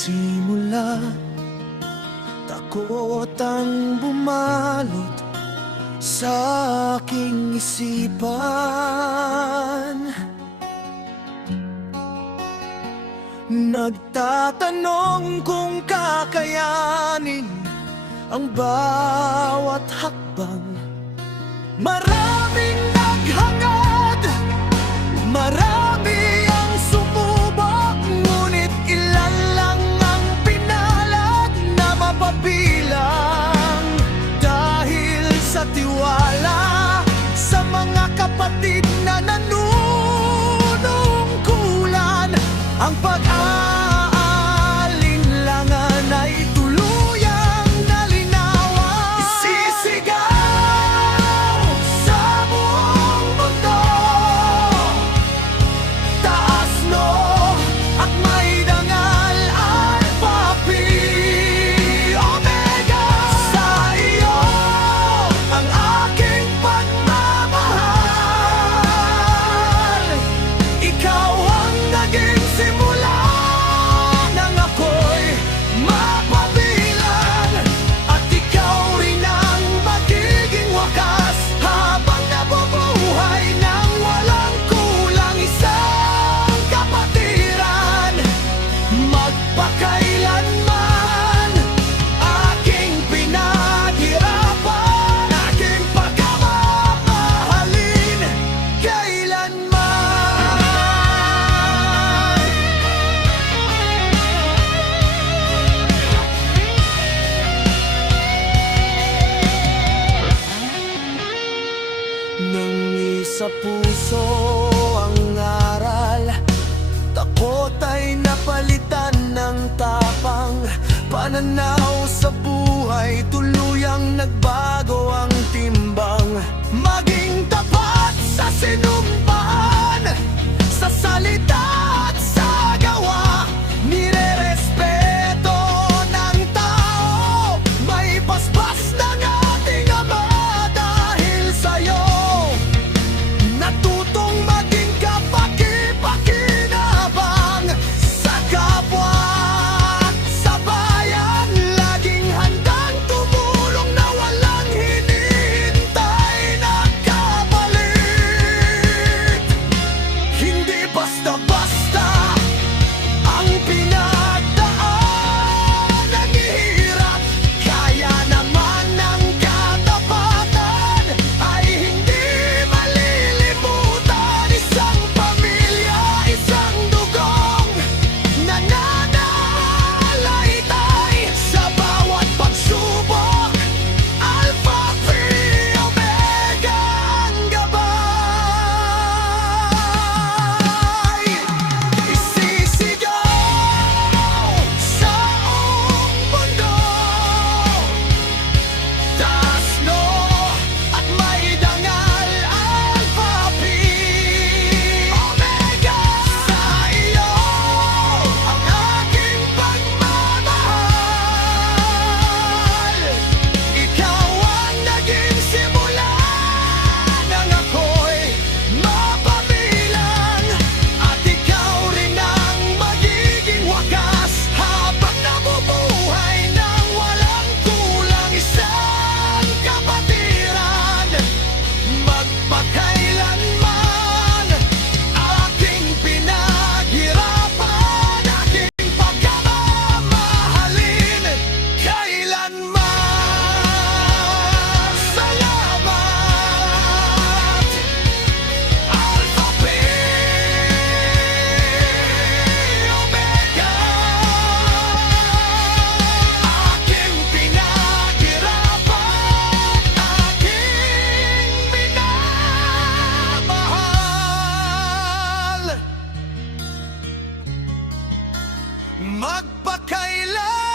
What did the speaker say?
simula, takot ang bumalot sa aking isipan. Nagtatanong kung kakayanin ang bawat hakbang. Maraming naghangad, marami ang sumubok, ngunit ilan lang ang pinalad na mapabilang. Dahil sa tiwala sa mga kapatid na nanunungkulan, ang pag-aalinlangan ay tuluyang nalinawan. Isisigaw sa buong mundo, taas no at may dangal, Alpha Phi Omega. Sa iyo ang aking pagmamahal, ikaw ang naging simula nang ako'y mapabilang, at ikaw rin ang magiging wakas habang nabubuhay ng walang kulang. Isang kapatiran, magpakailanman aking pinaghirapan, aking pagmamahalin kailanman. Nang isa puso ang aral, takot ay napalitan ng tapang. Pananaw sa buhay, tuluyang nagbago ang timbang. Maging tapat sa sinumpaan, sa salita at sa gawa, nirerespeto ng tao, may paspas ng ating Ama. Dahil sa'yo natutong maging kapaki-pakinabang sa kapwa at sa bayan, laging handang tumulong na walang hinihintay na kapalit. Hindi basta-basta ang pinagdaan ng hirap, kaya naman ng katapatan ay hindi malilimutan. Isang pamilya, isang dugong nananalaytay sa bawat pagsubok, Alpha Phi Omega ang gabay. Isisigaw sa buong mundo, taas no at may dangal, Alpha Phi Omega. Sa iyo ang aking pagmamahal, ikaw ang naging simula nang ako'y mapabilang, at ikaw rin ang magiging wakas habang nabubuhay ng walang kulang. Isang kapatiran, magpakailanman aking pinaghirapan, aking pagmamahalin kailanman. Salamat, Alpha Phi Omega. Aking pinaghirapan, aking minamahal, magpakailanman